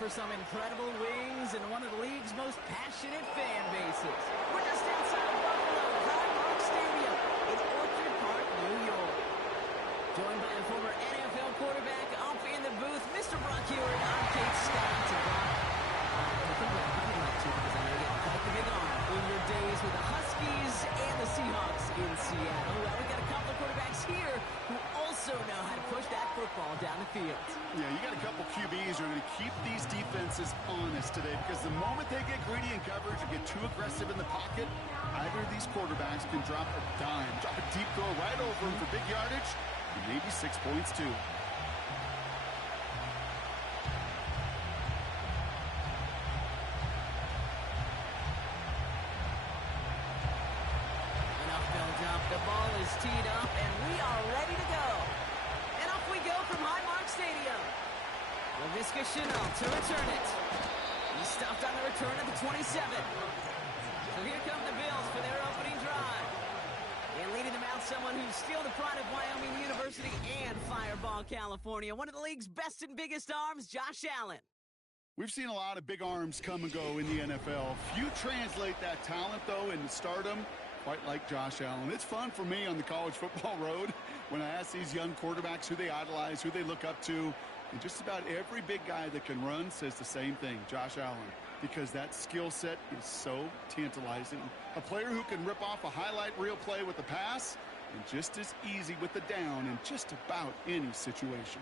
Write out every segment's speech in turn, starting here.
for some incredible wings and one of the league's most passionate fan bases. We're just outside of Buffalo, Hard Rock Stadium in Orchard Park, New York. Joined by a former NFL quarterback up in the booth, Mr. Brock here at Arcade Scott. Because I know you got quite the big arm in your days with the Huskies and the Seahawks in Seattle. Well, we've got a couple of quarterbacks here who also know how to push that football down the field. Yeah, you got a couple QBs who are going to keep these defenses honest today, because the moment they get greedy in coverage or get too aggressive in the pocket, either of these quarterbacks can drop a dime, drop a deep throw right over them for big yardage, and maybe 6 points too. The ball is teed up, and we are ready to go. And off we go from Highmark Stadium. LaVisca Chenault to return it. He stopped on the return at the 27. So here come the Bills for their opening drive. And leading them out, someone who's still the pride of Wyoming University and Fireball, California. One of the league's best and biggest arms, Josh Allen. We've seen a lot of big arms come and go in the NFL. Few translate that talent, though, into stardom. Quite like Josh Allen. It's fun for me on the college football road when I ask these young quarterbacks who they idolize, who they look up to. And just about every big guy that can run says the same thing, Josh Allen, because that skill set is so tantalizing. A player who can rip off a highlight reel play with a pass and just as easy with the down in just about any situation.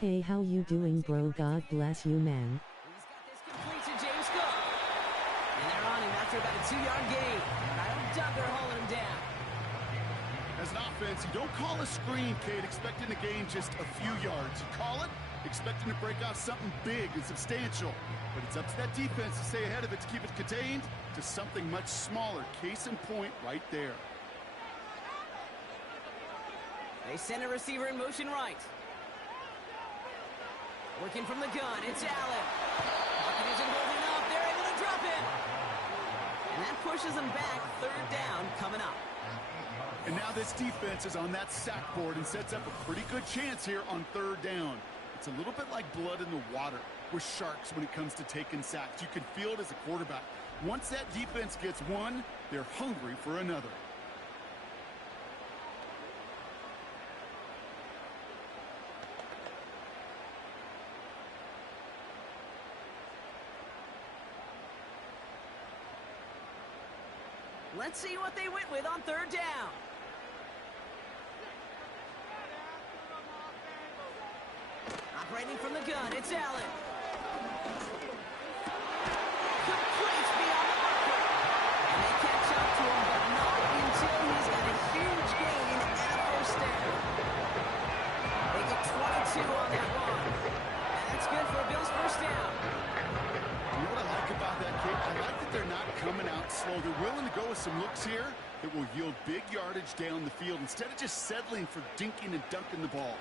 Hey, how you doing, bro? God bless you, man. He's got this complete to James Cook. And they're on him after about a 2-yard gain. Duggar holding him down. As an offense, you don't call a screen, Kate, expecting to gain just a few yards. You call it expecting to break off something big and substantial. But it's up to that defense to stay ahead of it, to keep it contained to something much smaller. Case in point right there. They send a receiver in motion right. Working from the gun, it's Allen. Pocket isn't holding up. They're able to drop it. And that pushes them back. 3rd down coming up. And now this defense is on that sack board and sets up a pretty good chance here on 3rd down. It's a little bit like blood in the water with sharks when it comes to taking sacks. You can feel it as a quarterback. Once that defense gets one, they're hungry for another. Let's see what they went with on 3rd down. Operating from the gun, it's Allen. Complete beyond the marker. And they catch up to him, but not until he's got a huge gain and a 1st down. They get 22 on that run. And that's good for a Bills 1st down. You know what I like about that, Kate? I like that they're not coming out slow. They're willing to go with some looks here that will yield big yardage down the field instead of just settling for dinking and dunking the ball.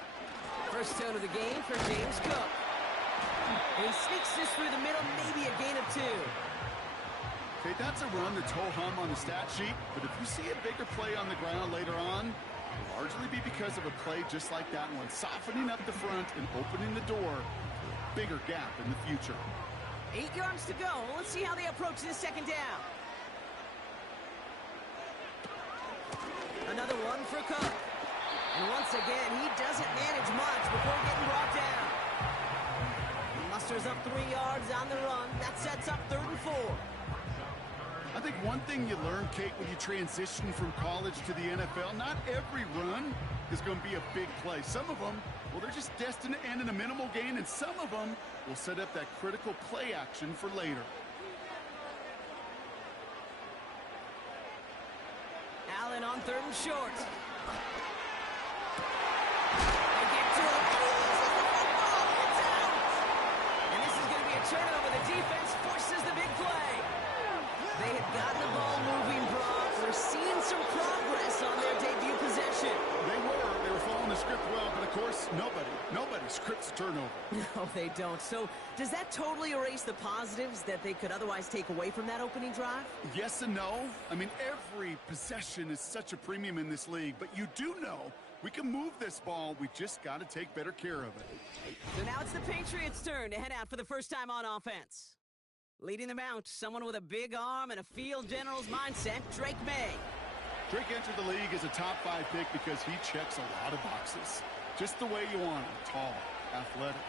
First down of the game for James Cook. And he sneaks this through the middle, maybe a gain of 2. Okay, that's a run that's ho-hum on the stat sheet, but if you see a bigger play on the ground later on, it'll largely be because of a play just like that one, softening up the front and opening the door for a bigger gap in the future. 8 yards to go. Let's see how they approach this 2nd down. Another one for Cook. And once again, he doesn't manage much before getting brought down. He musters up 3 yards on the run. That sets up 3rd and 4. I think one thing you learn, Kate, when you transition from college to the NFL, not every run is going to be a big play. Some of them, well, they're just destined to end in a minimal gain, and some of them will set up that critical play action for later. Allen on 3rd and short. They get to him, and he loses the football. It's out. And this is going to be a turnover. The defense forces the big play. They had gotten the ball moving, Brock. We're seeing some progress on their debut possession. They were following the script well, but of course, nobody scripts a turnover. No, they don't. So does that totally erase the positives that they could otherwise take away from that opening drive? Yes and no. I mean, every possession is such a premium in this league, but you do know We can move this ball. We just got to take better care of it. So now it's the Patriots' turn to head out for the first time on offense. Leading them out, someone with a big arm and a field general's mindset, Drake Maye. Drake entered the league as a top 5 pick because he checks a lot of boxes. Just the way you want him. Tall, athletic,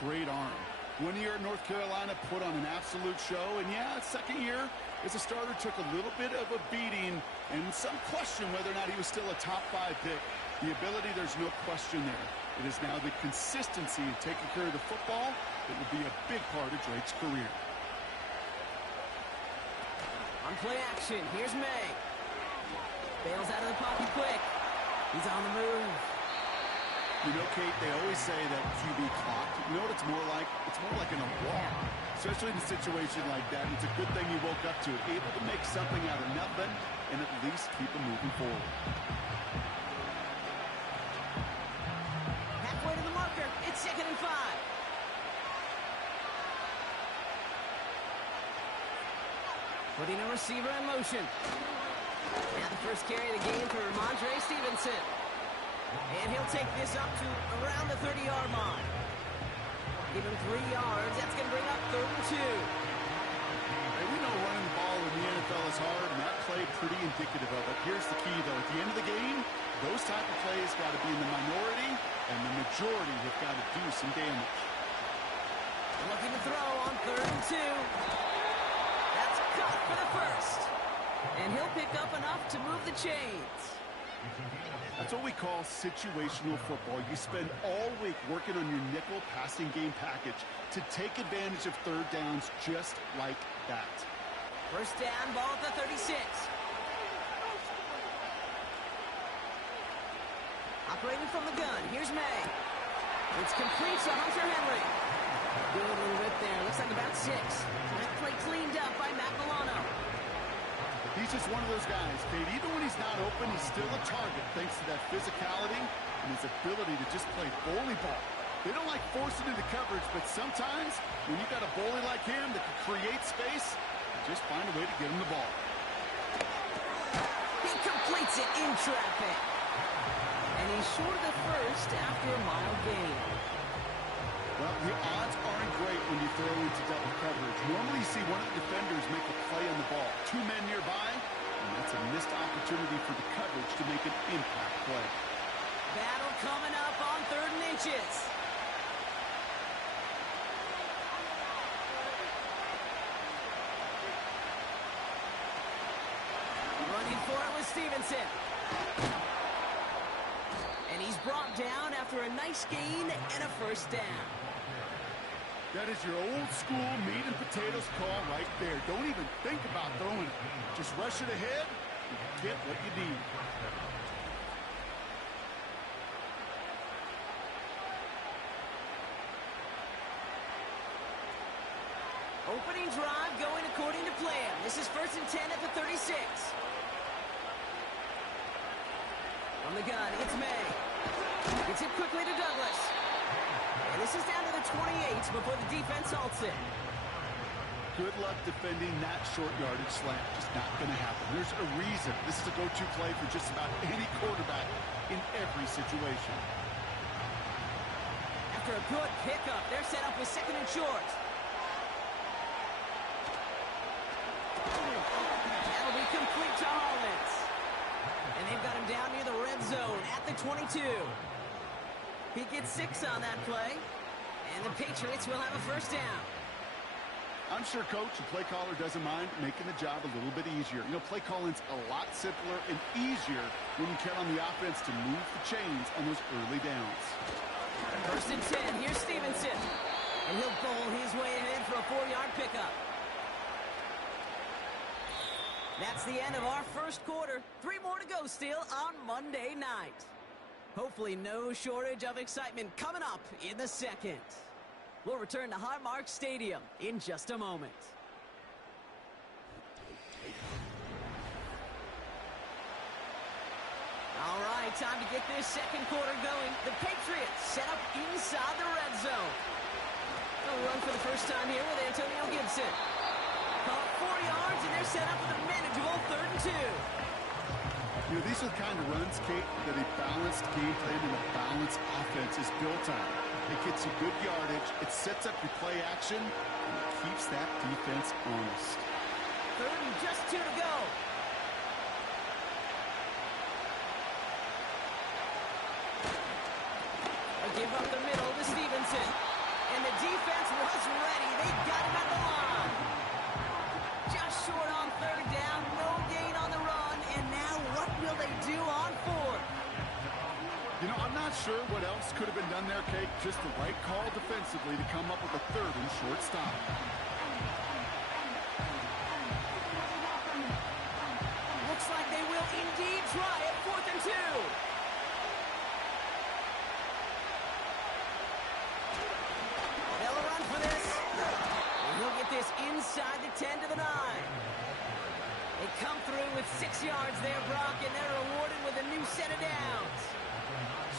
great arm. 1 year at North Carolina, put on an absolute show. And yeah, second year as a starter took a little bit of a beating and some question whether or not he was still a top 5 pick. The ability, there's no question there. It is now the consistency of taking care of the football that will be a big part of Drake's career. On play action, here's Maye. Bails out of the pocket quick. He's on the move. You know, Kate, they always say that QB clock. You know what it's more like? It's more like an alarm. Especially in a situation like that. It's a good thing you woke up to it. Able to make something out of nothing and at least keep them moving forward. Halfway to the marker. It's 2nd and 5. Putting a receiver in motion. Now the first carry of the game for Ramondre Stevenson. And he'll take this up to around the 30-yard line. Give him 3 yards. That's going to bring up 3rd and 2. Hey, we know running the ball in the NFL is hard, and that play pretty indicative of it. Here's the key, though. At the end of the game, those type of plays got to be in the minority, and the majority have got to do some damage. Looking to throw on 3rd and 2. That's caught for the first. And he'll pick up enough to move the chains. That's what we call situational football. You spend all week working on your nickel passing game package to take advantage of 3rd downs just like that. First down, ball at the 36. Operating from the gun, here's Maye. It's complete to Hunter Henry. Good little rip there, looks like about 6. That play cleaned up by Matt Milano. He's just one of those guys, Kate. Even when he's not open, he's still a target thanks to that physicality and his ability to just play bully ball. They don't like forcing into coverage, but sometimes when you've got a bully like him that can create space, just find a way to get him the ball. He completes it in traffic. And he's short of the first after a mile gain. Well, the odds aren't great when you throw into double coverage. Normally you see one of the defenders make a play on the ball. 2 men nearby, and that's a missed opportunity for the coverage to make an impact play. Battle coming up on 3rd and inches. Running for it was Stevenson. And he's brought down after a nice gain and a first down. That is your old school meat and potatoes call right there. Don't even think about throwing it. Just rush it ahead and get what you need. Opening drive going according to plan. This is 1st and 10 at the 36. From the gun, it's Maye. Gets it quickly to Douglas. And this is down to the 28 before the defense halts it. Good luck defending that short yardage slant. Just not going to happen. There's a reason. This is a go-to play for just about any quarterback in every situation. After a good pickup, they're set up with 2nd and short. That'll be complete to Hollins. And they've got him down near the red zone at the 22. He gets 6 on that play, and the Patriots will have a first down. I'm sure coach and play caller doesn't mind making the job a little bit easier. You know, play calling's a lot simpler and easier when you count on the offense to move the chains on those early downs. 1st and 10, here's Stevenson. And he'll bowl his way ahead for a 4-yard pickup. That's the end of our first quarter. 3 more to go still on Monday night. Hopefully no shortage of excitement coming up in the second. We'll return to Highmark Stadium in just a moment. All right, time to get this second quarter going. The Patriots set up inside the red zone. They'll run for the first time here with Antonio Gibson. Caught 4 yards, and they're set up with a manageable 3rd and 2. You know, these are the kind of runs, Kate, that a balanced game plan and a balanced offense is built on. It gets you good yardage, it sets up your play action, and it keeps that defense honest. 3rd and just 2 to go. A give up the middle to Stevenson. And the defense was ready. They got him at the line. Just short on 3rd down. No gain on the run. And now what will they do on 4th? You know, I'm not sure what else could have been done there, Kate. Just the right call defensively to come up with a 3rd and short stop. Looks like they will indeed try it. 4th and 2. They'll run for this. And he'll get this inside the 10 to the 9. They come through with 6 yards there, Brock, and they're rewarded with a new set of downs.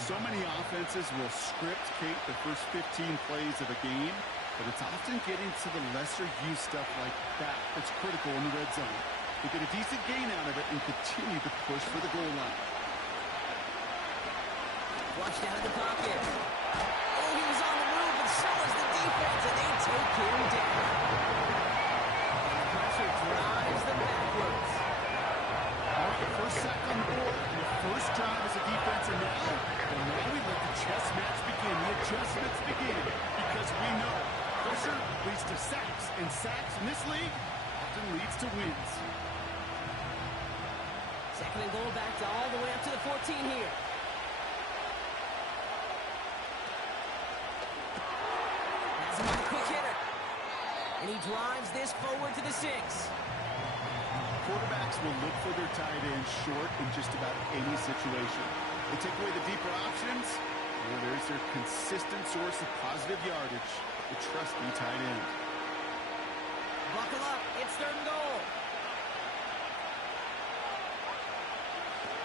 So many offenses will script, Kate, the first 15 plays of a game, but it's often getting to the lesser-used stuff like that that's critical in the red zone. They get a decent gain out of it and continue to push for the goal line. Flushed out of the pocket. Oh, he was on the move, but so was the defense, and they take him down. And the pressure drives them backwards. All right, the first sack on the board, and the first drive as a defense, and now we let the chess match begin, the adjustments begin, because we know pressure leads to sacks, and sacks in this league often leads to wins. 2nd and goal, back to all the way up to the 14 here. Has him on a quick hitter. And he drives this forward to the 6. Quarterbacks will look for their tight end short in just about any situation. They take away the deeper options, well, there's their consistent source of positive yardage, the trusty tight end. Buckle up, it's 3rd and goal.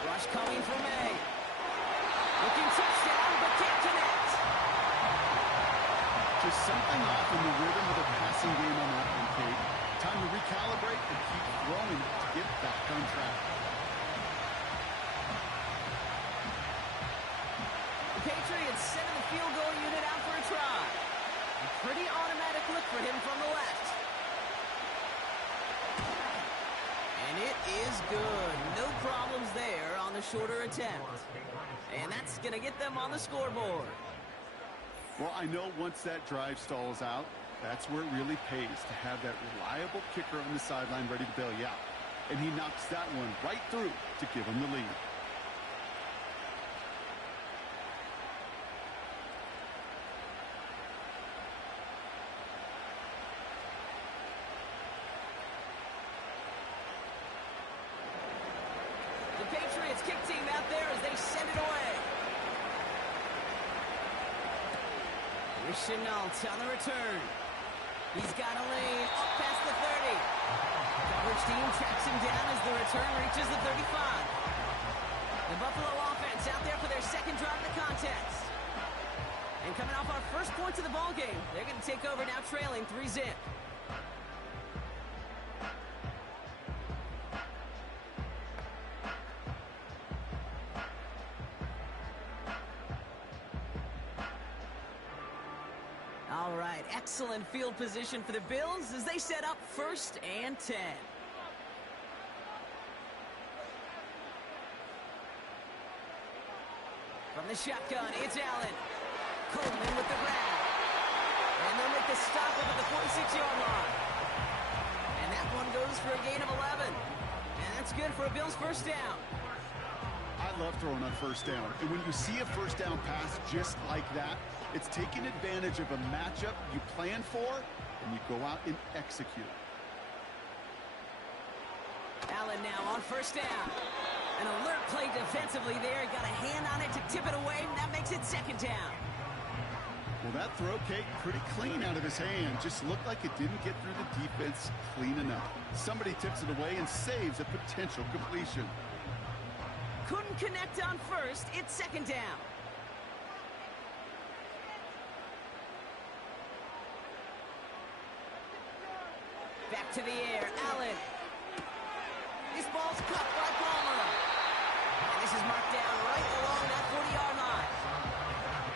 Rush coming from Maye. Looking touchdown, but can't connect. Just something off in the rhythm of the passing game on that one, Kate. Time to recalibrate and keep throwing to get back on track. The Patriots sending the field goal unit out for a try. A pretty automatic look for him from the left. And it is good. No problems there on the shorter attempt. And that's going to get them on the scoreboard. Well, I know once that drive stalls out, that's where it really pays to have that reliable kicker on the sideline ready to bail you out. And he knocks that one right through to give him the lead. The Patriots kick team out there as they send it away. Chenault on the return. He's got a lane up past the 30. Coverage team tracks him down as the return reaches the 35. The Buffalo offense out there for their 2nd drive of the contest. And coming off our first points of the ball game, they're going to take over now trailing 3-zip. All right, excellent field position for the Bills as they set up 1st and 10. From the shotgun, it's Allen. Coleman with the grab. And they'll make the stop up at the 46-yard line. And that one goes for a gain of 11. And that's good for a Bills 1st down. I love throwing on 1st down. And when you see a 1st down pass just like that, it's taking advantage of a matchup you plan for, and you go out and execute. Allen now on 1st down. An alert play defensively there. Got a hand on it to tip it away, and that makes it 2nd down. Well, that throw, Kate, pretty clean out of his hand. Just looked like it didn't get through the defense clean enough. Somebody tips it away and saves a potential completion. Couldn't connect on 1st. It's 2nd down. Back to the air. Allen. This ball's caught by Palmer. this is marked down right along that 40-yard line.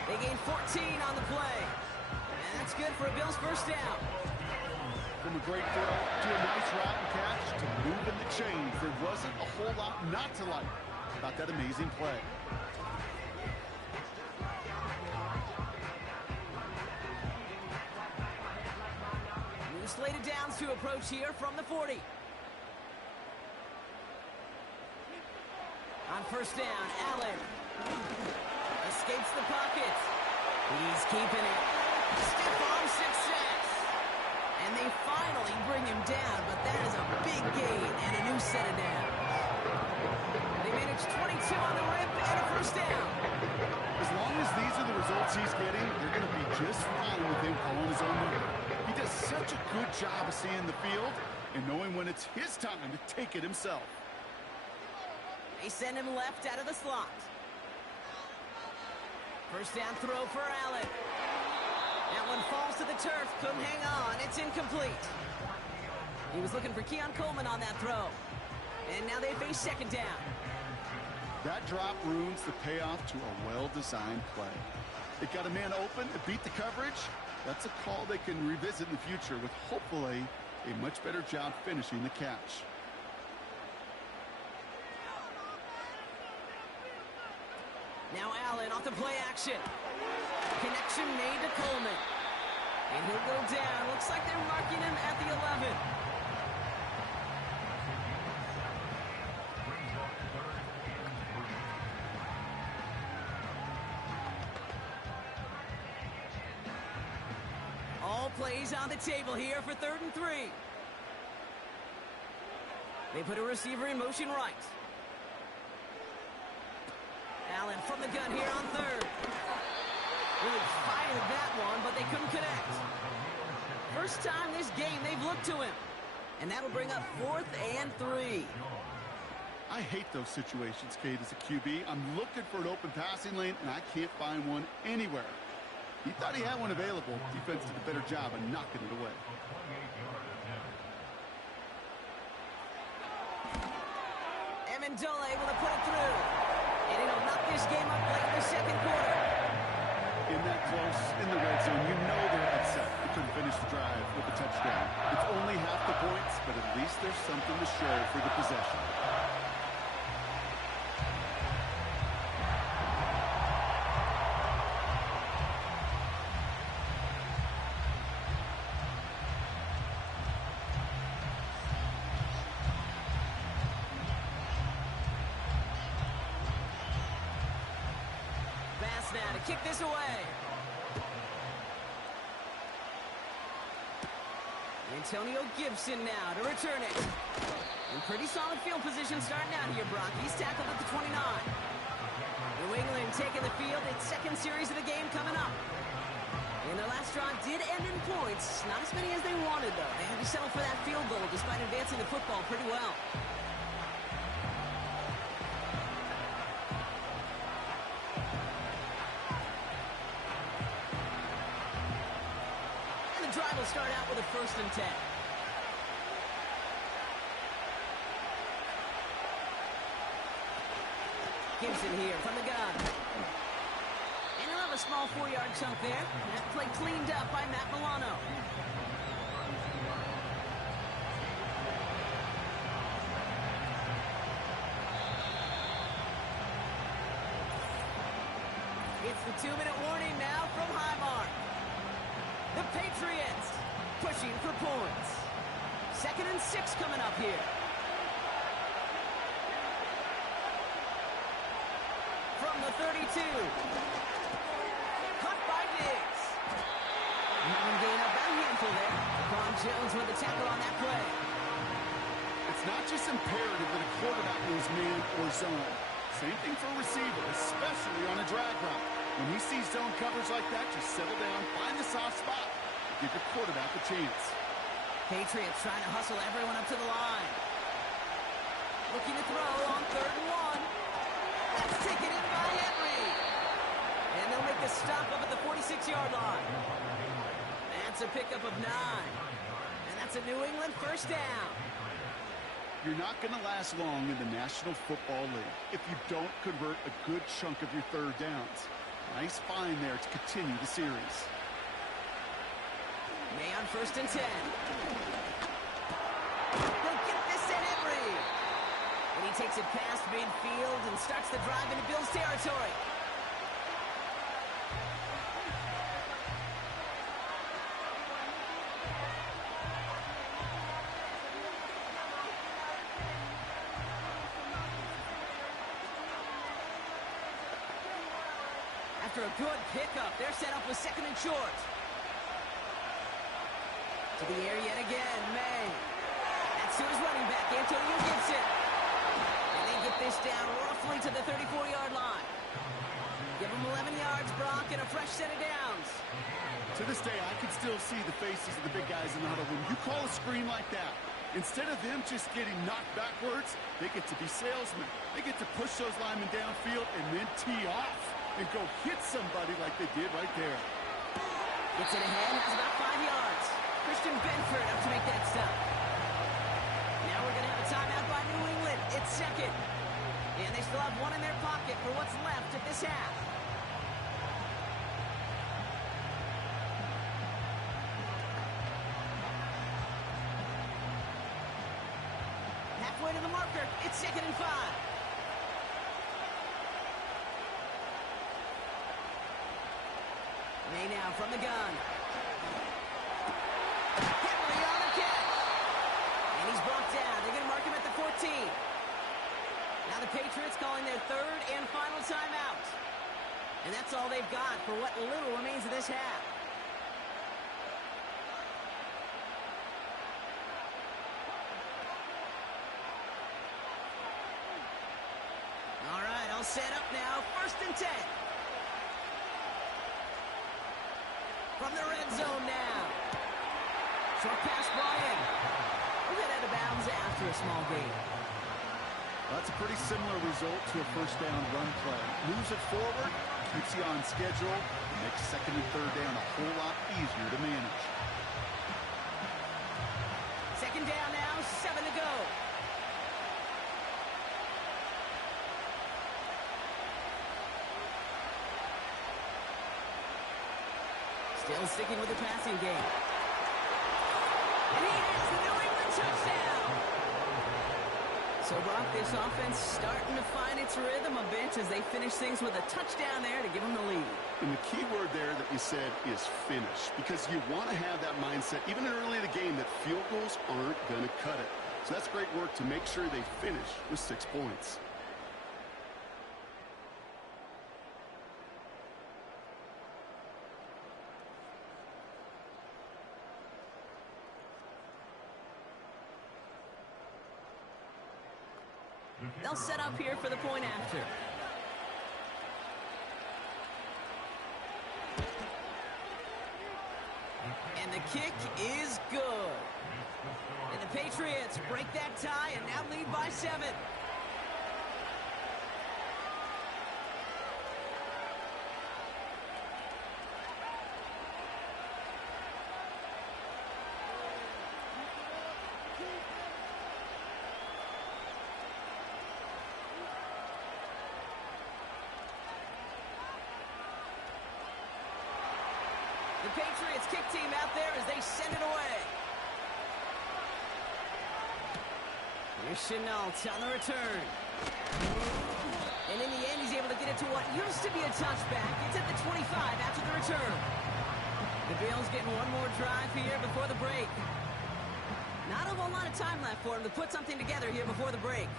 They gain 14 on the play. And that's good for a Bills first down. From a great throw to a nice route and catch to moving the chains. There wasn't a whole lot not to like about that amazing play. New slated downs to approach here from the 40. On first down, Allen escapes the pocket. He's keeping it. Stiff arm success. And they finally bring him down, but that is a big gain and a new set of downs. They manage 22 on the rip and a first down. As long as these are the results he's getting, they're going to be just fine with him calling his own number. He does such a good job of seeing the field and knowing when it's his time to take it himself. They send him left out of the slot. First down throw for Allen. That one falls to the turf. Couldn't hang on. It's incomplete. He was looking for Keon Coleman on that throw. And now they face second down. That drop ruins the payoff to a well-designed play. It got a man open. It beat the coverage. That's a call they can revisit in the future with hopefully a much better job finishing the catch. Now Allen off the play action. Connection made to Coleman. And he'll go down. Looks like they're marking him at the 11. All plays on the table here for 3rd and 3. They put a receiver in motion right. Allen from the gun here on 3rd. Really fired that one, but they couldn't connect. First time this game they've looked to him. And that'll bring up 4th and 3. I hate those situations, Kate, as a QB. I'm looking for an open passing lane, and I can't find one anywhere. He thought he had one available. Defense did a better job of knocking it away. Amendola able to put it through. And it'll knock this game up late in the second quarter. In that close, in the red zone, you know they're upset. They couldn't finish the drive with a touchdown. It's only half the points, but at least there's something to show for the possession. Now to kick this away. Antonio Gibson now to return it. In pretty solid field position starting out here, Brock. He's tackled at the 29. New England taking the field. Its second series of the game coming up. And their last drive did end in points. Not as many as they wanted, though. They had to settle for that field goal despite advancing the football pretty well. Drive will start out with a 1st and 10. Gibson here from the gun. And he'll have a small 4-yard chunk there. That play cleaned up by Matt Milano. It's the 2-minute warning now from Highmark. The Patriots pushing for points. 2nd and 6 coming up here. From the 32. Caught by Diggs. One gain up a handful there. Quan Jones with the tackle on that play. It's not just imperative that a quarterback knows man or zone. Same thing for a receiver, especially on a drag route. When he sees zone coverage like that, just settle down, find the soft spot, give your quarterback a chance. Patriots trying to hustle everyone up to the line. Looking to throw on 3rd and 1. That's taken in by Henry. And they'll make the stop up at the 46-yard line. That's a pickup of 9. And that's a New England first down. You're not going to last long in the National Football League if you don't convert a good chunk of your third downs. Nice find there to continue the series. Maye on 1st and 10. He'll get this to Henry. And he takes it past midfield and starts the drive into Bills territory. After a good pickup, they're set up with 2nd and short. To the air yet again, Maye. That's to his running back, Antonio Gibson. And they get this down roughly to the 34-yard line. Give him 11 yards, Brock, and a fresh set of downs. To this day, I can still see the faces of the big guys in the huddle. When you call a screen like that, instead of them just getting knocked backwards, they get to be salesmen. They get to push those linemen downfield and then tee off and go hit somebody like they did right there. Gets it ahead, has about 5 yards. Christian Benford up to make that stop. Now we're going to have a timeout by New England. It's 2nd. And they still have 1 in their pocket for what's left of this half. Halfway to the marker. It's 2nd and 5. Maye now from the gun. Henry on the catch. And he's brought down. They're going to mark him at the 14. Now the Patriots calling their 3rd and final timeout. And that's all they've got for what little remains of this half. All right, all set up now. 1st and 10. From the red zone now. Short pass Maye. We'll get out of bounds after a small gain. Well, that's a pretty similar result to a first down run play. Moves it forward, keeps you on schedule, and makes 2nd and 3rd down a whole lot easier to manage. 2nd down now, 7 to go. Still sticking with the passing game. And he has the New England touchdown. So, Brock, this offense starting to find its rhythm a bit as they finish things with a touchdown there to give them the lead. And the key word there that you said is finish, because you want to have that mindset, even early in the game, that field goals aren't going to cut it. So that's great work to make sure they finish with 6 points. They'll set up here for the point after. And the kick is good. And the Patriots break that tie and now lead by 7. The Patriots kick team out there as they send it away. Here's Chenault on the return. And in the end, he's able to get it to what used to be a touchback. It's at the 25 after the return. The Bills getting one more drive here before the break. Not a whole lot of time left for him to put something together here before the break.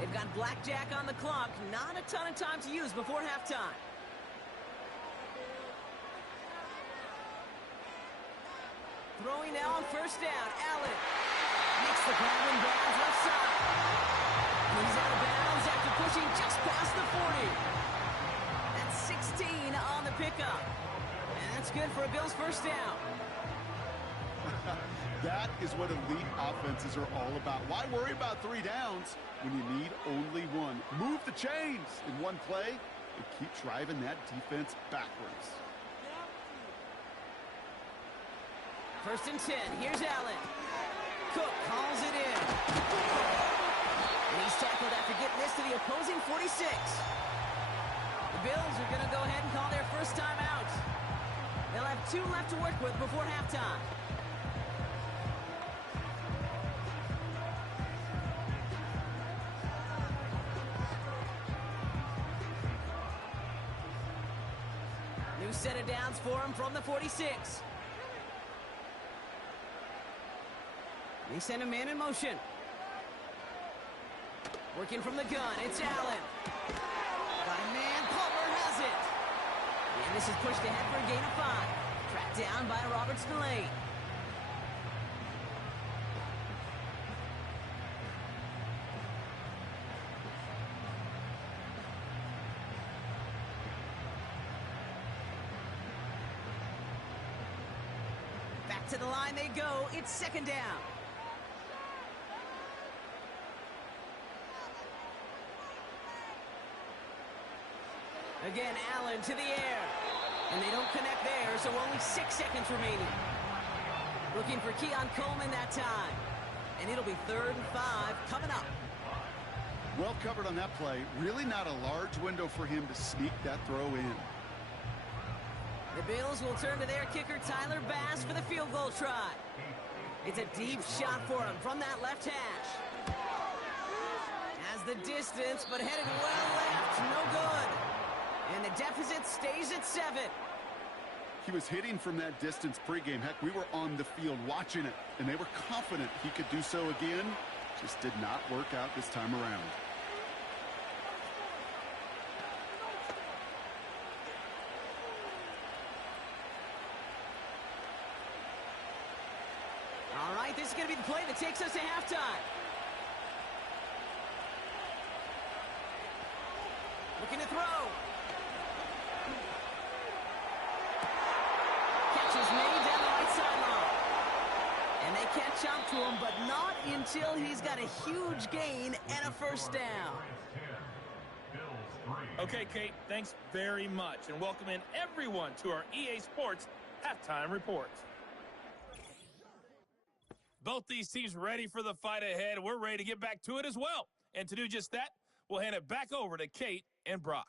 They've got blackjack on the clock. Not a ton of time to use before halftime. Throwing now on 1st down. Allen makes the grab and bounds left side. He's out of bounds after pushing just past the 40. That's 16 on the pickup. And that's good for a Bills 1st down. That is what elite offenses are all about. Why worry about 3 downs when you need only 1? Move the chains in one play, and keep driving that defense backwards. First and 10. Here's Allen. Cook calls it in. And he's tackled after getting this to the opposing 46. The Bills are going to go ahead and call their first time out. They'll have 2 left to work with before halftime. New set of downs for him from the 46. They send a man in motion. Working from the gun, it's Allen. Got a man, Palmer has it. And this is pushed ahead for a gain of 5. Tracked down by Robert Spillane. Back to the line they go. It's second down. Again, Allen to the air. And they don't connect there, so only 6 seconds remaining. Looking for Keon Coleman that time. And it'll be 3rd and 5 coming up. Well covered on that play. Really not a large window for him to sneak that throw in. The Bills will turn to their kicker, Tyler Bass, for the field goal try. It's a deep shot for him from that left hash. Has the distance, but headed well left. No good. And the deficit stays at 7. He was hitting from that distance pregame. Heck, we were on the field watching it, and they were confident he could do so again. Just did not work out this time around. All right, this is going to be the play that takes us to halftime. Looking to throw. Catches Maye down the right sideline. And they catch up to him, but not until he's got a huge gain and a first down. Okay, Kate, thanks very much. And welcome in everyone to our EA Sports Halftime Report. Both these teams ready for the fight ahead. We're ready to get back to it as well. And to do just that, we'll hand it back over to Kate and Brock.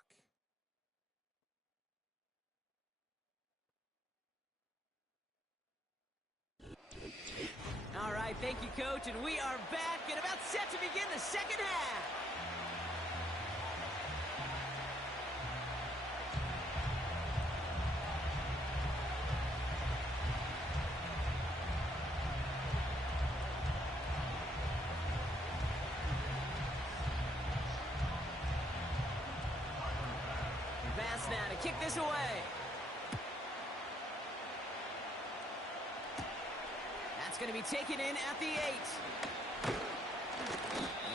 All right, thank you, Coach. And we are back and about set to begin the second half. Pass now to kick this away. That's going to be taken in at the 8.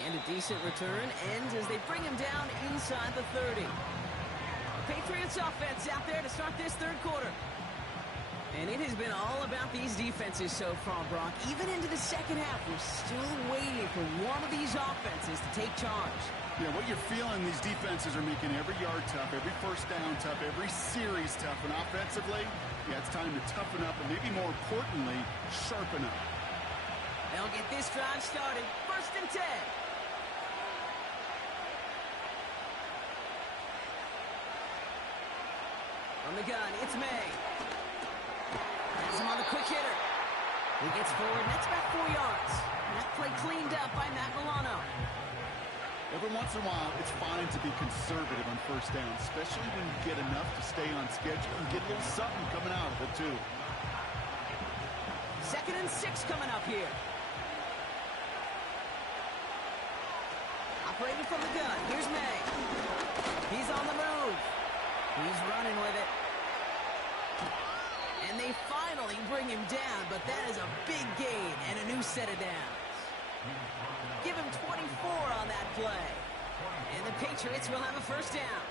And a decent return ends as they bring him down inside the 30. Patriots offense out there to start this third quarter. And it has been all about these defenses so far, Brock. Even into the second half, we're still waiting for one of these offenses to take charge. Yeah, what you're feeling, these defenses are making every yard tough, every first down tough, every series tough. And offensively, yeah, it's time to toughen up and maybe more importantly, sharpen up. They'll get this drive started. First and 10. On the gun, it's Maye. Has him on the quick hitter. He gets forward, and that's about 4 yards. That play cleaned up by Matt Milano. Every once in a while, it's fine to be conservative on first down, especially when you get enough to stay on schedule and get a little something coming out of it, too. 2nd and 6 coming up here. Operating from the gun. Here's Maye. He's on the move. He's running with it. And they finally bring him down, but that is a big gain and a new set of downs. Give him 24 on that play. And the Patriots will have a first down.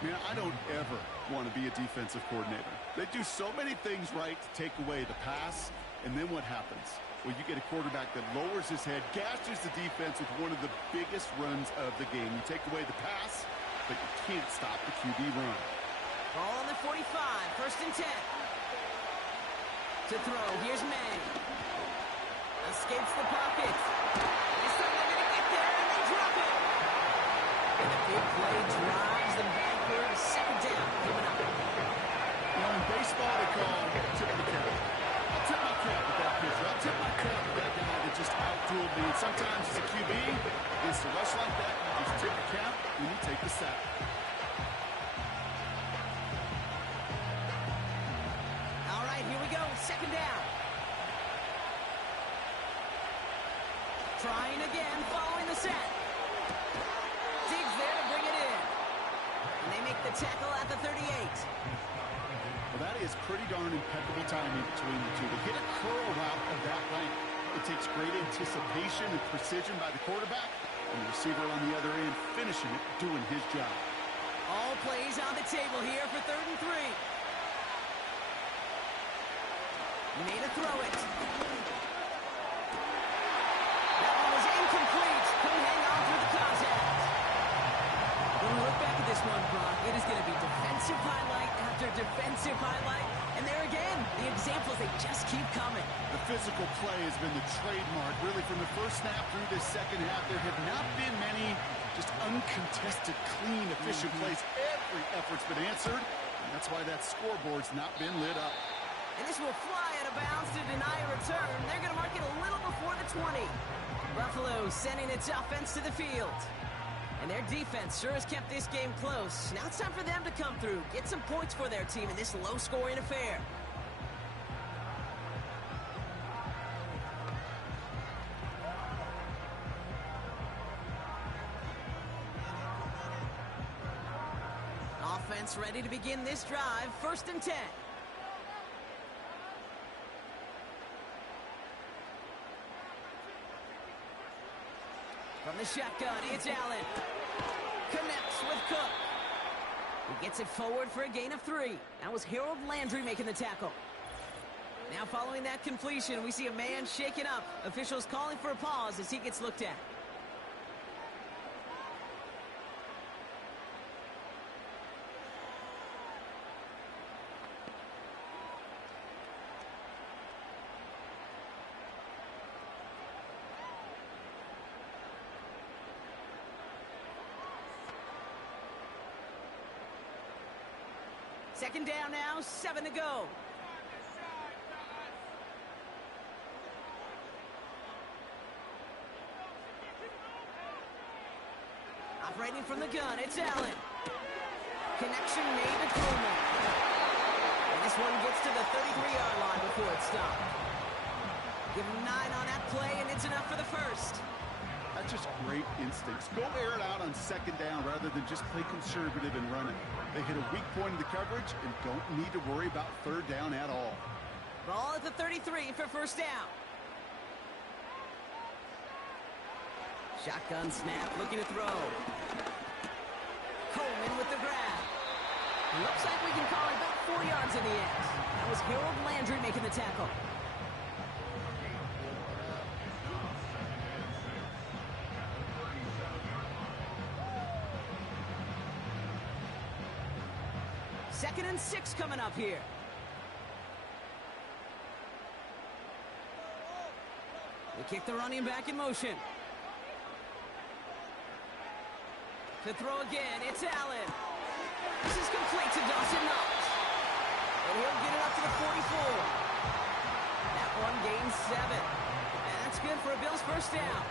Man, I don't ever want to be a defensive coordinator. They do so many things right to take away the pass, and then what happens? Well, you get a quarterback that lowers his head, gashes the defense with one of the biggest runs of the game. You take away the pass, but you can't stop the QB run. Ball on the 45, 1st and 10. To throw, here's Maye. Escapes the pocket. This time they're going to get there, and they drop it. And the big play drives them backward. 2nd down coming up. You know, in baseball, they call tip the cap. I'll tip my cap with that pitcher. I'll tip my cap with that guy that just out-dueled me. And sometimes as a QB, against a rush like that, you just tip the cap and you take the sack. All right, here we go. 2nd down. Trying again, following the set. Diggs there to bring it in. And they make the tackle at the 38. Well, that is pretty darn impeccable timing between the two. To hit a curl route of that length, it takes great anticipation and precision by the quarterback, and the receiver on the other end finishing it, doing his job. All plays on the table here for 3rd and 3. Made a throw it. That one was incomplete. Couldn't hang on through the contact. When we look back at this one, Brock, it is going to be defensive highlight after defensive highlight. And there again, the examples, they just keep coming. The physical play has been the trademark, really, from the first snap through this 2nd half. There have not been many just uncontested, clean, efficient plays. Every effort's been answered, and that's why that scoreboard's not been lit up. And this will fly out of bounds to deny a return. They're going to mark it a little before the 20. Buffalo sending its offense to the field. And their defense sure has kept this game close. Now it's time for them to come through, get some points for their team in this low-scoring affair. Offense ready to begin this drive. 1st and 10. From the shotgun, it's Allen. Connects with Cook. He gets it forward for a gain of 3. That was Harold Landry making the tackle. Now following that completion, we see a man shaken up. Officials calling for a pause as he gets looked at. Second down now, 7 to go. Operating from the gun, it's Allen. Connection made to Coleman. And this one gets to the 33-yard line before it's stopped. Give him 9 on that play, and it's enough for the first. That's just great instincts. Go air it out on 2nd down rather than just play conservative and run it. They hit a weak point in the coverage and don't need to worry about 3rd down at all. Ball at the 33 for 1st down. Shotgun snap, looking to throw. Coleman with the grab. Looks like we can call it about 4 yards in the end. That was Harold Landry making the tackle. Second and 6 coming up here. They kick the running back in motion. To throw again, it's Allen. This is complete to Dawson Knox. And he'll get it up to the 44. That one gains 7. And that's good for a Bills 1st down.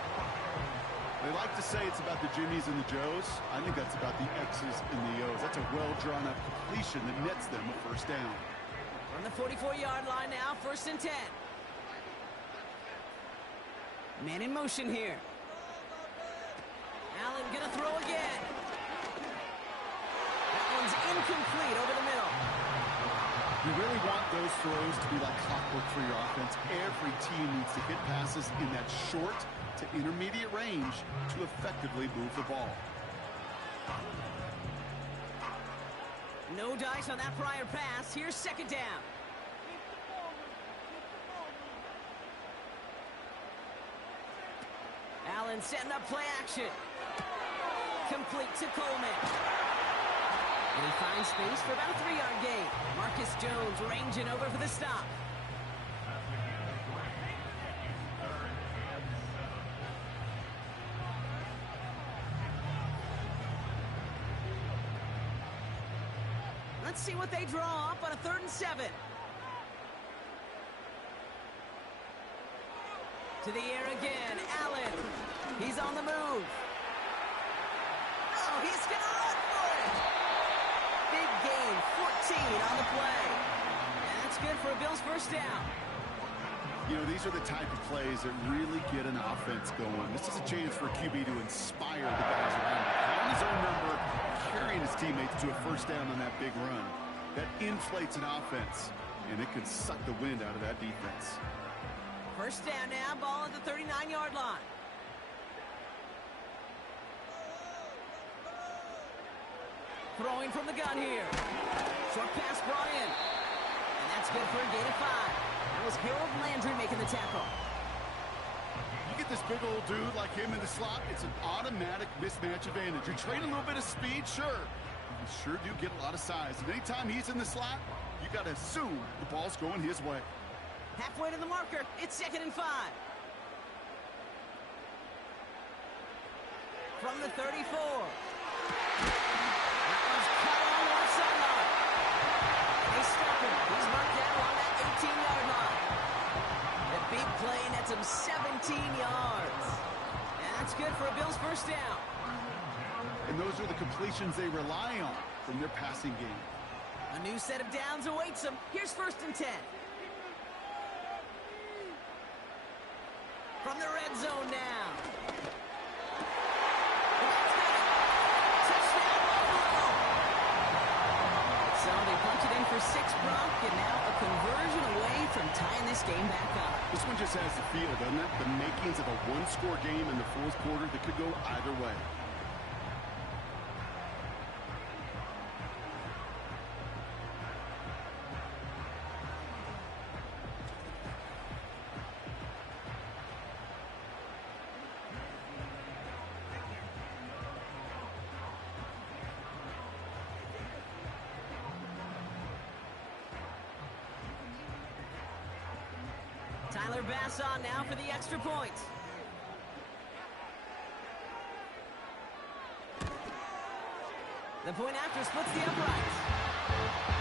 They like to say it's about the Jimmies and the Joes. I think that's about the X's and the O's. That's a well-drawn-up completion that nets them a 1st down. On the 44-yard line now, 1st and 10. Man in motion here. Allen gonna throw again. That one's incomplete over the middle. You really want those throws to be like clockwork for your offense. Every team needs to hit passes in that short to intermediate range to effectively move the ball. No dice on that prior pass. Here's 2nd down. Allen setting up play action. Complete to Coleman. And he finds space for about a 3-yard gain. Marcus Jones ranging over for the stop. Let's see what they draw up on a 3rd and 7. To the air again, Allen. He's on the move. Oh, he's going to run for it. Big gain, 14 on the play. And that's good for a Bills first down. You know, these are the type of plays that really get an offense going. This is a chance for a QB to inspire the guys around him. On his own number, carrying his teammates to a first down on that big run. That inflates an offense, and it can suck the wind out of that defense. First down now, ball at the 39-yard line. Throwing from the gun here. Short pass brought in. And that's good for a gain of 5. That was Harold Landry making the tackle. You get this big old dude like him in the slot, it's an automatic mismatch advantage. You trade a little bit of speed, sure. You sure do get a lot of size. And anytime he's in the slot, you got to assume the ball's going his way. Halfway to the marker. It's 2nd and 5. From the 34. That one's cut on the left sideline. They stop him. He's marked down along that 18-yard line. The big play nets him 17 yards. And that's good for a Bills first down. And those are the completions they rely on from their passing game. A new set of downs awaits them. Here's 1st and 10. From the red zone now. Touchdown, Buffalo! So they punch it in for 6, Brock, and now a conversion away from tying this game back up. This one just has the feel, doesn't it? The makings of a one-score game in the 4th quarter that could go either way. Tyler Bass on now for the extra point. The point after splits the uprights.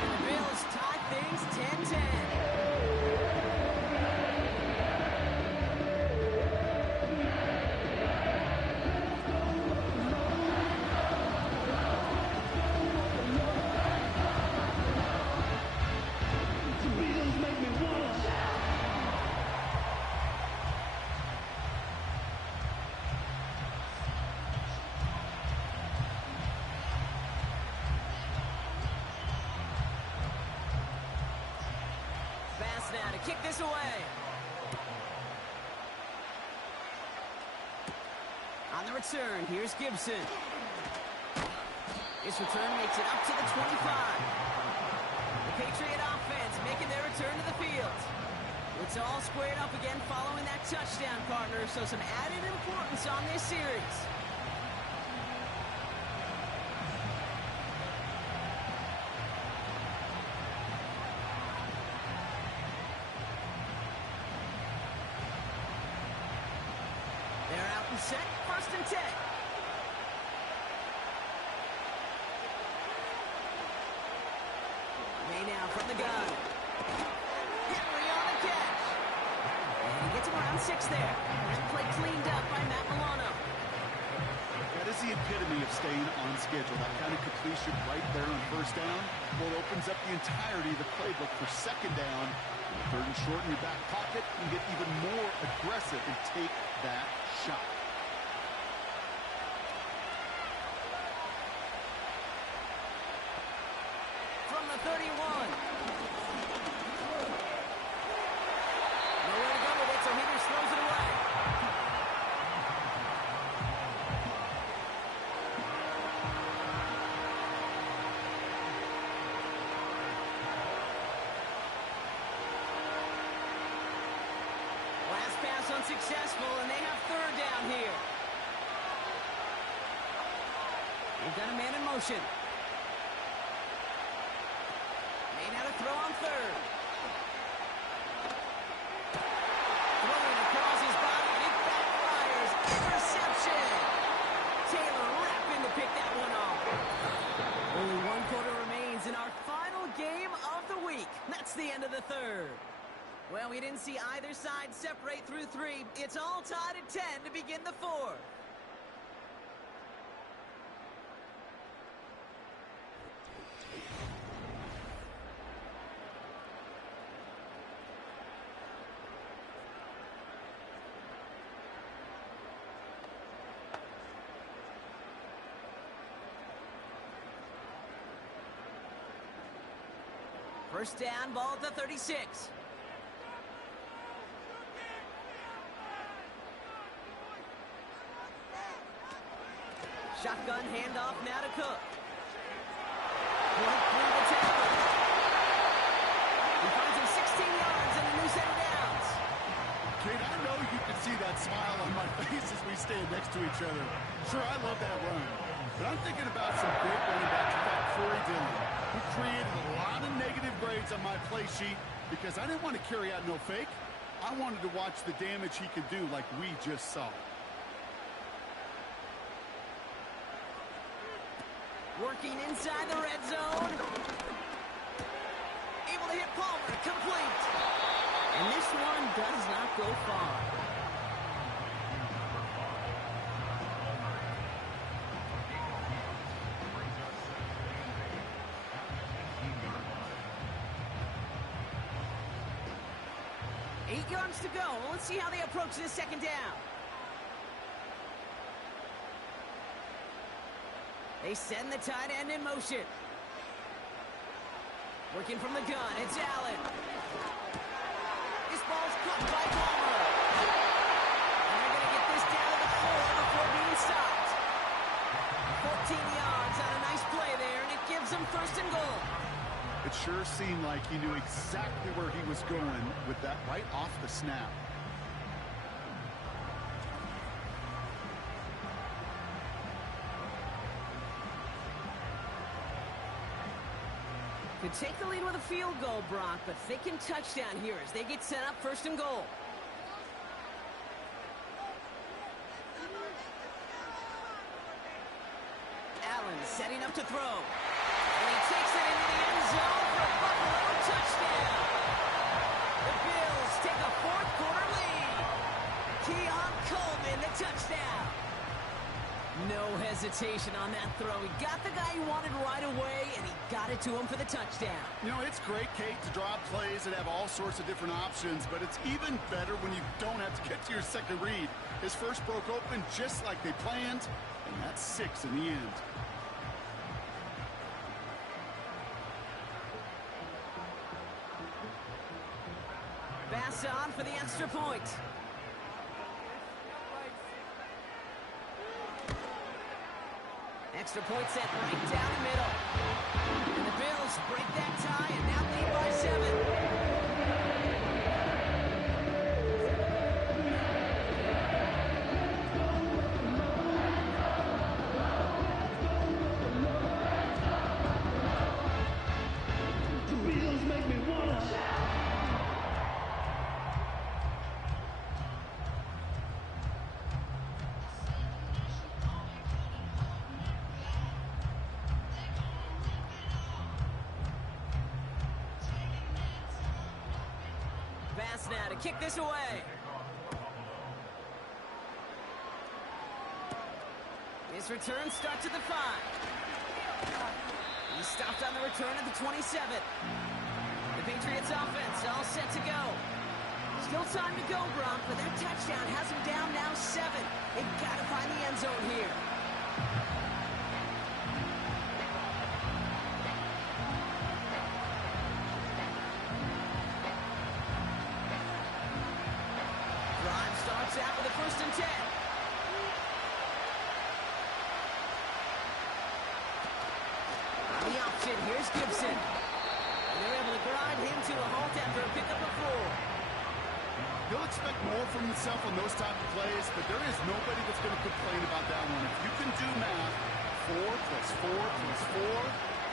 And the Bills tie things 10-10. Now to kick this away. On the return, here's Gibson. His return makes it up to the 25. The Patriot offense making their return to the field. It's all squared up again following that touchdown, partner, so some added importance on this series. Set, 1st and 10. Maye now from the gun. Henry on the catch. And he gets him around 6 there. That play cleaned up by Matt Milano. That is the epitome of staying on schedule. That kind of completion right there on 1st down. Well, it opens up the entirety of the playbook for 2nd down. 3rd and short in your back pocket. You get even more aggressive and take that shot. From the 31. Nowhere to go with it, so Hendricks throws it away. Last pass unsuccessful, and they have 3rd down here. They've got a man in motion. May now to throw on third. Throwing across his body, and it backfires. Interception. Taylor rapping to pick that one off. Only one quarter remains in our final game of the week. That's the end of the third. Well, we didn't see either side separate through three. It's all tied at 10 to begin the fourth. First down, ball at the 36. Shotgun handoff now to Cook. Point through the tackle. He finds him 16 yards and a new set of downs. Kate, I know you can see that smile on my face as we stand next to each other. Sure, I love that run. But I'm thinking about some great running backs. In fact, Corey Dillon, who created a lot of negative grades on my play sheet because I didn't want to carry out no fake. I wanted to watch the damage he could do like we just saw. Working inside the red zone. Able to hit Palmer, complete. And this one does not go far. Eight yards to go. Let's see how they approach this second down. They send the tight end in motion. Working from the gun, it's Allen. This ball's caught by Palmer. And they're going to get this down to the 4 before being stopped. 14 yards on a nice play there, and it gives them first and goal. It sure seemed like he knew exactly where he was going with that right off the snap. Could take the lead with a field goal, Brock, but thinking touchdown here as they get set up first and goal. Allen setting up to throw. And he takes it into the end zone for a Buffalo touchdown. The Bills take a fourth quarter lead. Keon Coleman, the touchdown. No hesitation on that throw. He got the guy he wanted right away, and he got it to him for the touchdown. You know, it's great, Kate, to draw plays and have all sorts of different options, but it's even better when you don't have to get to your second read. His first broke open just like they planned, and that's 6 in the end. Pass on for the extra point. Extra point set right down the middle. And the Bills break that tie and now lead by 7. Now to kick this away. His return starts at the 5. He stopped on the return at the 27. The Patriots offense all set to go. Still time to go, Brock, but that touchdown has him down now 7. They've got to find the end zone here. Out with the first and 10. The option, here's Gibson. And they're able to grind him to a halt after a pickup of 4. He'll expect more from himself on those type of plays, but there is nobody that's going to complain about that one. If you can do math, 4 plus 4 plus 4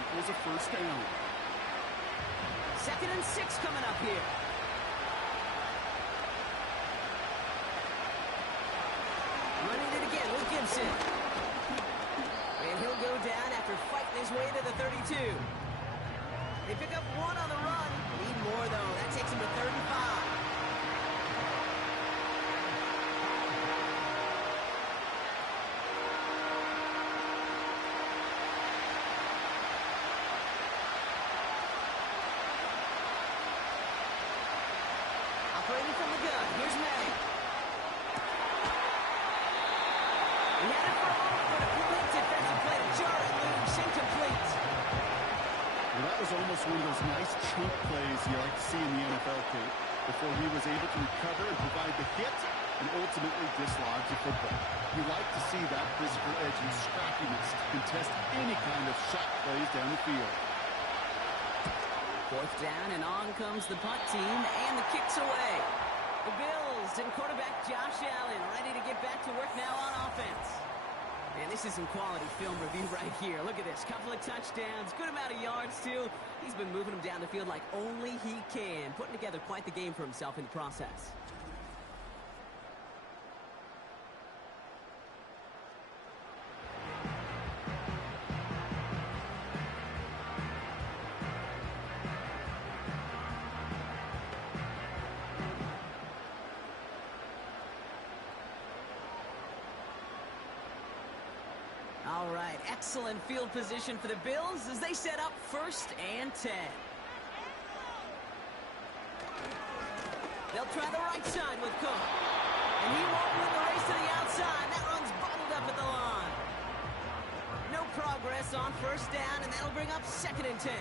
equals a first down. 2nd and 6 coming up here. Running it again with Gibson. And he'll go down after fighting his way to the 32. They pick up 1 on the run. Need more, though. That takes him to 35. Operating from the gun. Here's Maye. He had it for a moment, but a quick defensive play to jar it loose. Incomplete. Well, that was almost one of those nice chunk plays you like to see in the NFL, Kate, before he was able to recover and provide the hit and ultimately dislodge the football. You like to see that physical edge and scrappiness to contest any kind of shot plays down the field. 4th down, and on comes the punt team, and the kick's away. The Bills and quarterback Josh Allen ready to get back to work now on offense. And this is some quality film review right here. Look at this. Couple of touchdowns, good amount of yards, too. He's been moving them down the field like only he can, putting together quite the game for himself in the process. All right, excellent field position for the Bills as they set up 1st and 10. They'll try the right side with Cook. And he won't win the race to the outside. That run's bottled up at the line. No progress on 1st down, and that'll bring up 2nd and 10.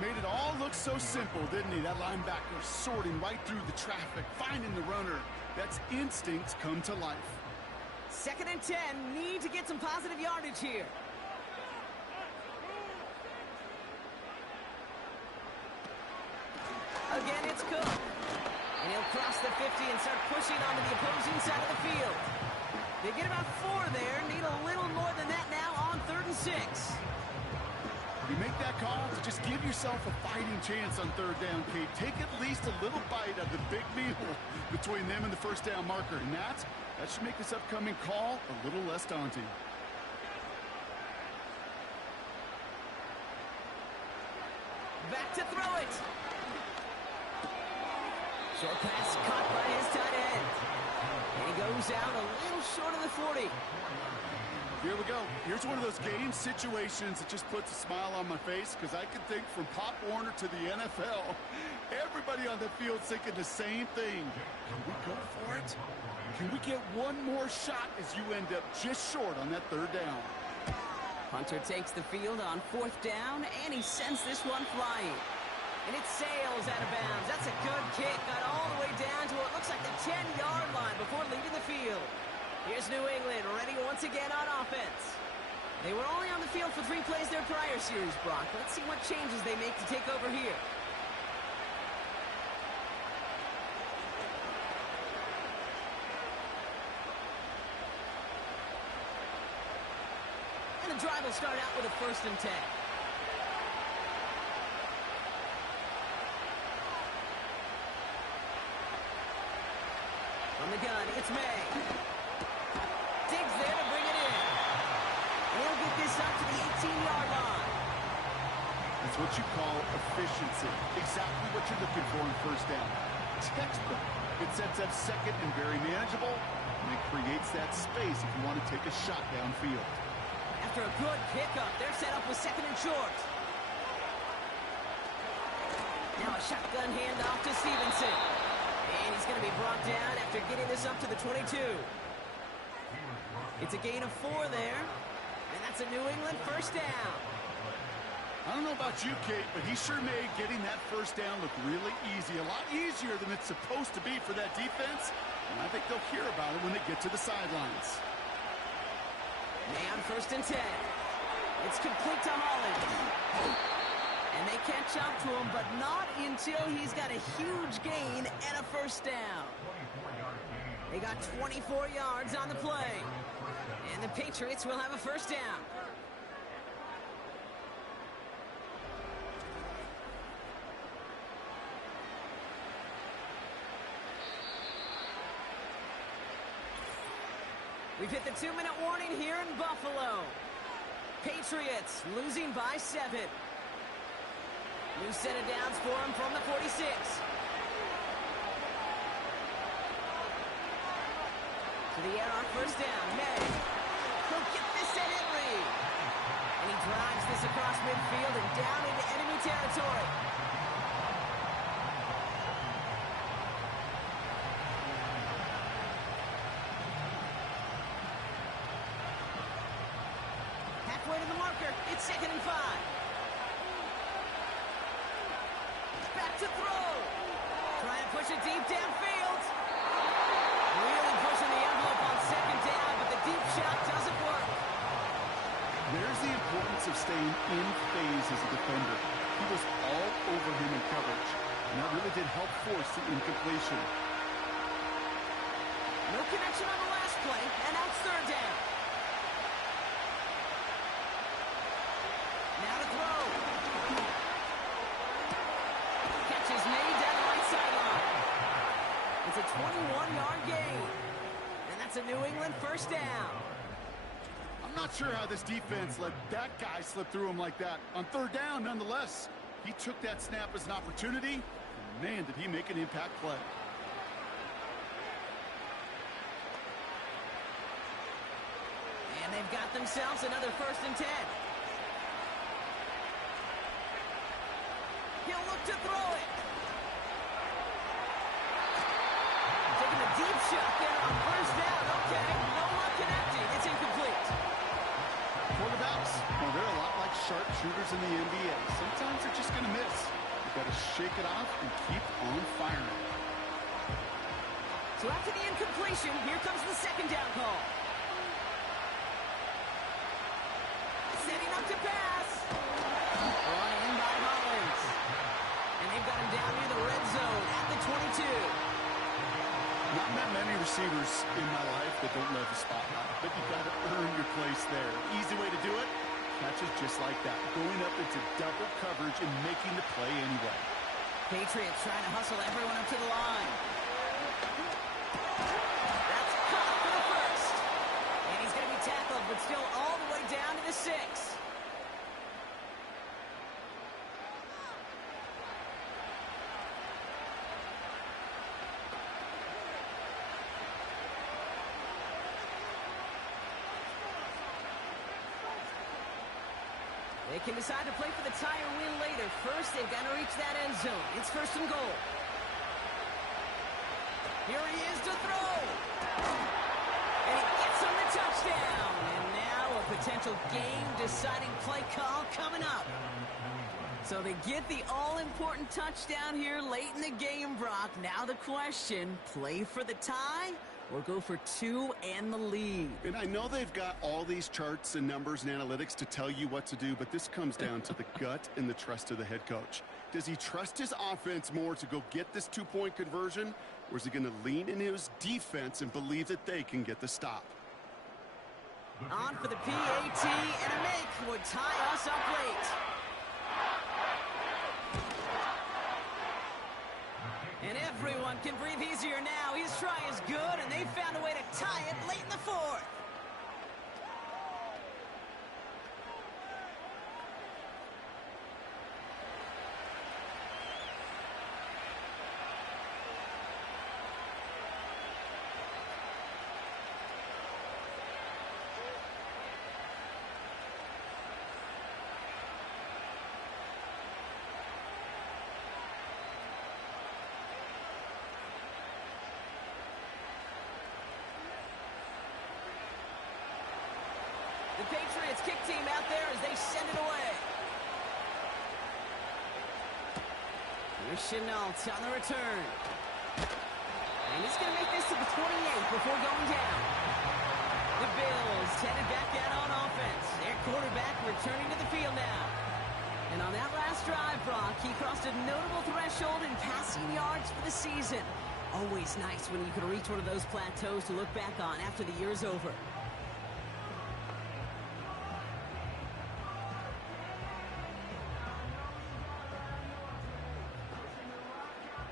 Made it all look so simple, didn't he? That linebacker sorting right through the traffic, finding the runner. That's instincts come to life. 2nd and 10, need to get some positive yardage here. Again, it's Cook. And he'll cross the 50 and start pushing onto the opposing side of the field. They get about 4 there, need a little more than that now on 3rd and 6. You make that call to just give yourself a fighting chance on 3rd down, Kate. Take at least a little bite of the big meal between them and the 1st down marker. And that should make this upcoming call a little less daunting. Back to throw it. Short pass caught by his tight end. And he goes out a little short of the 40. Here we go. Here's one of those game situations that just puts a smile on my face because I can think from Pop Warner to the NFL, everybody on the field thinking the same thing. Can we go for it? Can we get one more shot as you end up just short on that 3rd down? Hunter takes the field on 4th down, and he sends this one flying. And it sails out of bounds. That's a good kick. Got all the way down to what looks like the 10-yard line before leaving the field. Here's New England ready once again on offense. They were only on the field for 3 plays their prior series, Brock. Let's see what changes they make to take over here. And the drive will start out with a 1st and 10. From the gun, it's Maye. Digs there to bring it in. And he'll get this up to the 18-yard line. That's what you call efficiency. Exactly what you're looking for in 1st down. Textbook. It sets up 2nd and very manageable, and it creates that space if you want to take a shot downfield. After a good pickup, they're set up with 2nd and short. Now a shotgun handoff to Stevenson. And he's going to be brought down after getting this up to the 22. It's a gain of 4 there. And that's a New England 1st down. I don't know about you, Kate, but he sure made getting that 1st down look really easy. A lot easier than it's supposed to be for that defense. And I think they'll hear about it when they get to the sidelines. Maye on 1st and 10. It's complete to Holland. And they catch up to him, but not until he's got a huge gain and a 1st down. They got 24 yards on the play. And the Patriots will have a first down. We've hit the 2-minute warning here in Buffalo. Patriots losing by 7. New set of downs for him from the 46. To the air on first down. Maye. He'll get this at Henry. And he drives this across midfield and down into enemy territory. Halfway to the marker. It's 2nd and 5. Back to throw. Trying to push it deep downfield. Really pushing the envelope on 2nd down, but the deep shot doesn't work. There's the importance of staying in phase as a defender. He was all over him in coverage, and that really did help force the incompletion. No connection on the last play, and now it's 3rd down. Now to throw. Catch is made down the right sideline. It's a 21-yard gain. And that's a New England first down. I'm not sure how this defense let that guy slip through him like that. On 3rd down, nonetheless, he took that snap as an opportunity. Man, did he make an impact play. And they've got themselves another 1st and 10. He'll look to throw it. Taking a deep shot there on first down. Okay, no luck connecting. It's incomplete. Quarterbacks, well, they're a lot like sharpshooters in the NBA. Sometimes they're just going to miss. You've got to shake it off and keep on firing. So after the incompletion, here comes the 2nd down call. Setting up to pass. Brought in by Mullins. And they've got him down near the red zone at the 22. Not met many receivers in my life that don't love the spotlight, but you've got to earn your place there. Easy way to do it, catches just like that. Going up into double coverage and making the play anyway. Patriots trying to hustle everyone up to the line. That's caught for the first. And he's going to be tackled, but still all the way down to the 6. They can decide to play for the tie or win later. First, they've got to reach that end zone. It's 1st and goal. Here he is to throw. And he gets him the touchdown. And now a potential game-deciding play call coming up. So they get the all-important touchdown here late in the game, Brock. Now the question, play for the tie or go for 2 and the lead? And I know they've got all these charts and numbers and analytics to tell you what to do, but this comes down to the gut and the trust of the head coach. Does he trust his offense more to go get this 2-point conversion, or is he going to lean into his defense and believe that they can get the stop? On for the PAT, and a make would tie us up late. And everyone can breathe easier now. His try is good, and they found a way to tie it late in the 4th. The Patriots kick team out there as they send it away. Here's Chenault on the return. And he's going to make this to the 28 before going down. The Bills headed back out on offense. Their quarterback returning to the field now. And on that last drive, Brock, he crossed a notable threshold in passing yards for the season. Always nice when you can reach one of those plateaus to look back on after the year's over.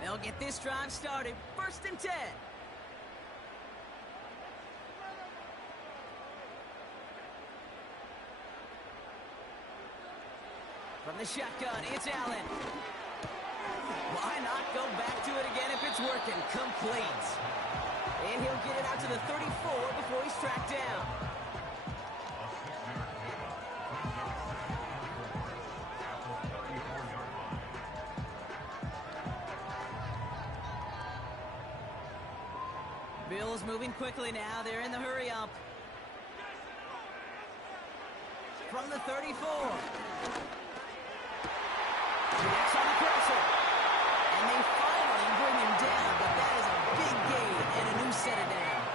They'll get this drive started. 1st and 10. From the shotgun, it's Allen. Why not go back to it again if it's working? Complete. And he'll get it out to the 34 before he's tracked down. Bills moving quickly now. They're in the hurry up. From the 34. Next on the crosser. And they finally bring him down, but that is a big gain and a new set of downs.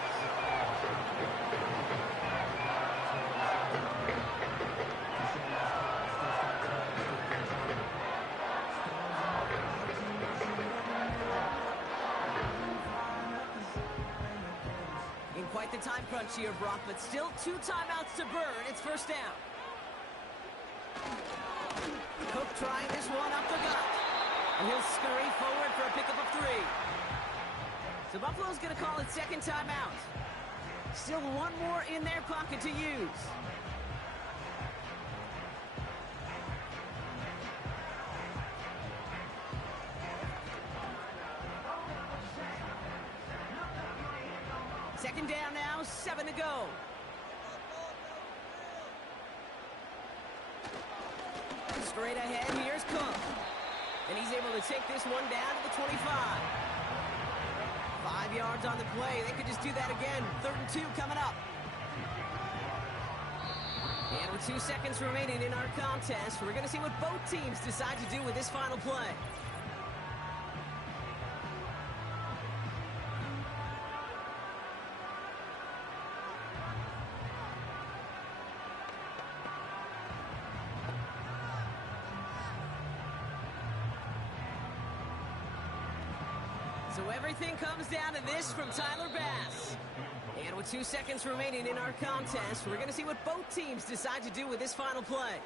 In quite the time crunch here, Brock, but still 2 timeouts to burn. It's 1st down. Cook trying this one up the gut. And he'll scurry forward for a pickup of 3. So Buffalo's going to call it 2nd timeout. Still 1 more in their pocket to use. Second down now, 7 to go. Straight ahead, here's Cook. And he's able to take this one down to the 25. 5 yards on the play. They could just do that again. 3rd and 2 coming up. And with 2 seconds remaining in our contest, we're going to see what both teams decide to do with this final play. So everything comes down to this from Tyler Bass. And with 2 seconds remaining in our contest, we're going to see what both teams decide to do with this final play.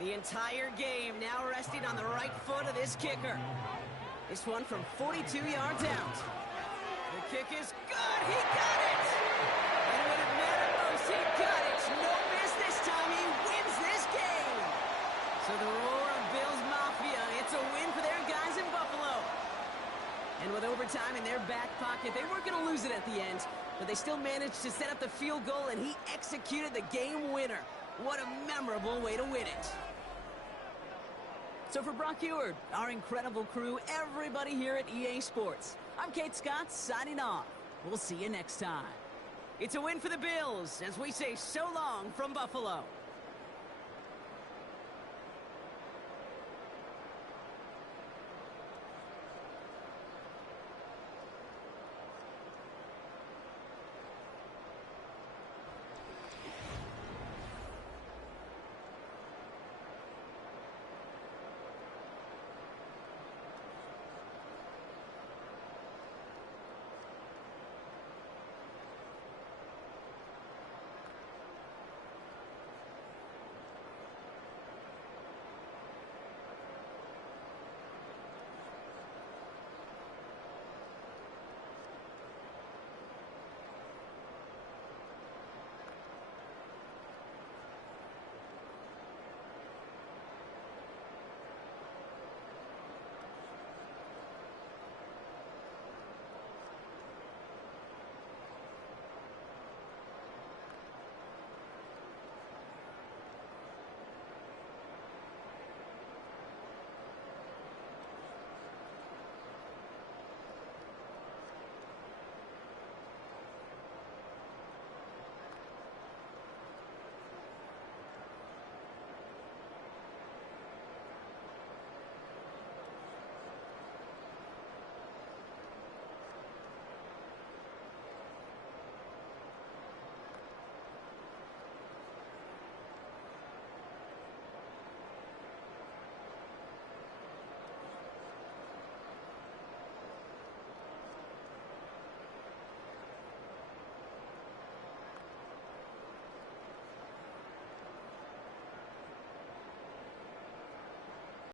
The entire game now resting on the right foot of this kicker. This one from 42 yards out. The kick is good. He got it! And when it mattered most, he got it. No miss this time. He wins this game. So the roar of Bills Mafia, it's a win for their guys in Buffalo. And with overtime in their back pocket, they weren't going to lose it at the end, but they still managed to set up the field goal, and he executed the game winner. What a memorable way to win it. So for Brock Eward, our incredible crew, everybody here at EA Sports, I'm Kate Scott signing off. We'll see you next time. It's a win for the Bills as we say so long from Buffalo.